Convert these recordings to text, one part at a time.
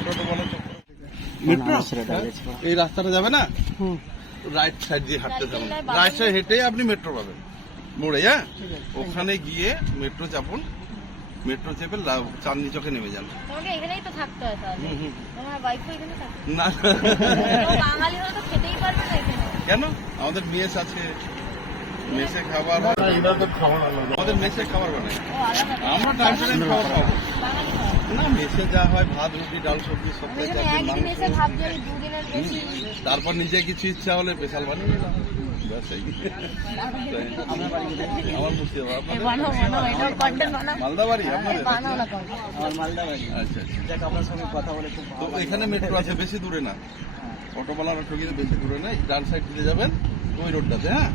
বলা মেট্রো এই রাস্তাটা যাবে না? রাইট সাইড দিয়ে হাঁটতে যাবেন রাইট সাইড হেঁটেই আপনি মেট্রো পাবেন। মোড়ে হ্যাঁ? ওখানে গিয়ে মেট্রো চাপুন। মেট্রো চেপে চাঁদনি চকে নেমে যান। তোমাকে এখানেই তো থাকতে হয় তাহলে। হুম, হুম। তোমার ওয়াইফও এখানে থাকে। না। বাঙালি হলে তো খেতেই পারবে না এখানে। কেন? আমাদের মেস আছে। মেসে খাবার। আমাদের মেসে খাবার বানাই আমরা টাইম খাবার খাব না মেসে যা হয় ভাত রুটি ডাল সবজি তারপর নিজে কিছু ইচ্ছা হলে স্পেশাল বানিয়ে নিলাম। ব্যাস এই। আমার মালদা বাড়ি বাড়ি। আচ্ছা আচ্ছা। আপনার সঙ্গে কথা বলে তো এখানে মেট্রো আছে বেশি দূরে না। অটোওয়ালারা ঠকিয়ে বেশি দূরে না। ডান সাইড দিয়ে যাবেন ওই রোডটাতে হ্যাঁ?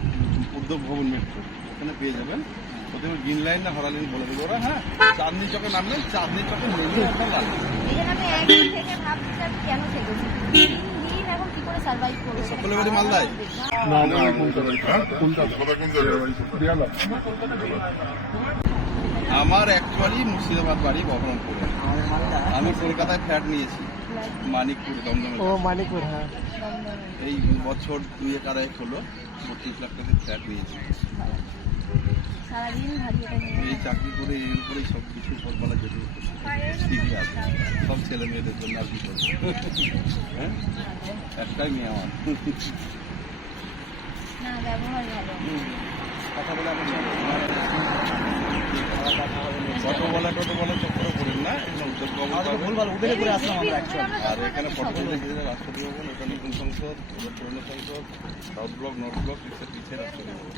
উদ্যোগ ভবন মেট্রো এখানে পেয়ে যাবেন। প্রথমে গ্রিন লাইন না হরা লাইন বলে দেবো ওরা হ্যাঁ? চাঁদনি চকে নামলেন চাঁদনি চকে নেমে আপনার লাল। এখানে আমি একদিন থেকে ভাবছি যে আমি কেন থেকেছি। তিন দিন এখন কি করে সার্ভাইভ করব? সকলের বাড়ি মালদায়? আমার অ্যাকচুয়ালি মুর্শিদাবাদ বাড়ি বহরমপুরে। আমি কলকাতায় ফ্ল্যাট নিয়েছি। মানিকপুরে দমদমে। ও মানিকপুর হ্যাঁ। এই বছর দুই এক আড়াই হলো বত্রিশ লাখ টাকার ফ্ল্যাট নিয়েছি। সারাদিন এই চাকরি করে এর উপরেই সব কিছু সরবরাহ জন্য ঠিকই আছে। সব ছেলে মেয়েদের জন্য আর কি করব? হ্যাঁ? একটাই মেয়ে আমার। না ব্যবহার ভালো। কথা বলে আমার টোটো বলা টোটো বলা চক্করে না। করে আর এখানে ফটো রাষ্ট্রপতি ভবন এটা সংসদ ওটা সংসদ সাউথ ব্লক নর্থ ব্লক পিছিয়ে পিছিয়ে রাষ্ট্রপতি ভবন।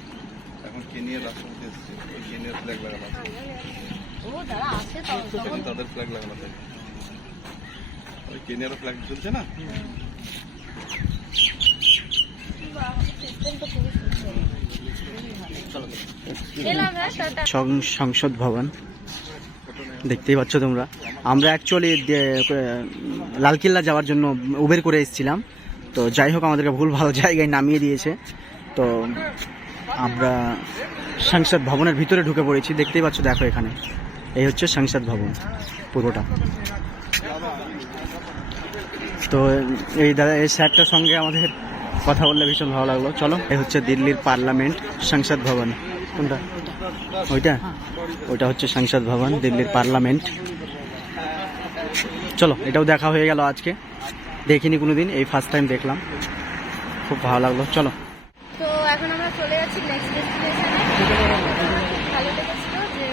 এখন কেনিয়ার রাষ্ট্রপতি এসছে ওই কেনিয়ার ফ্ল্যাগ লাগানো আছে। এখন তাদের ফ্ল্যাগ লাগানো থাকে। ওই কেনিয়ারও ফ্ল্যাগ চলছে না? সংসদ ভবন। দেখতেই পাচ্ছ তোমরা। আমরা অ্যাকচুয়ালি লালকিল্লা যাওয়ার জন্য উবের করে এসেছিলাম। তো যাই হোক আমাদেরকে ভুল ভালো জায়গায় নামিয়ে দিয়েছে। তো আমরা সংসদ ভবনের ভিতরে ঢুকে পড়েছি। দেখতেই পাচ্ছ, দেখো এখানে। এই হচ্ছে সংসদ ভবন, পুরোটা। তো এই দাদা, এই স্যারটার সঙ্গে আমাদের কথা বললে ভীষণ ভালো লাগল। চলো, এই হচ্ছে দিল্লির পার্লামেন্ট সংসদ ভবন। কোনটা? ওইটা? ওইটা হচ্ছে সংসদ ভবন, দিল্লির পার্লামেন্ট। চলো, এটাও দেখা হয়ে গেল আজকে। দেখিনি কোনোদিন, এই ফার্স্ট টাইম দেখলাম। খুব ভালো লাগল। চলো। এখন আমরা চলে যাচ্ছি নেক্সট ডেস্টিনেশনে ভালো লেগেছিল যে,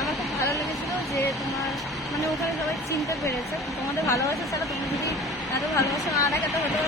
আমার খুব ভালো লেগেছিল যে তোমার মানে ওখানে সবাই চিনতে পেরেছে। তোমাদের ভালোবাসা ছাড়া তুমি যদি এত ভালোবাসা না দেখাতে হতো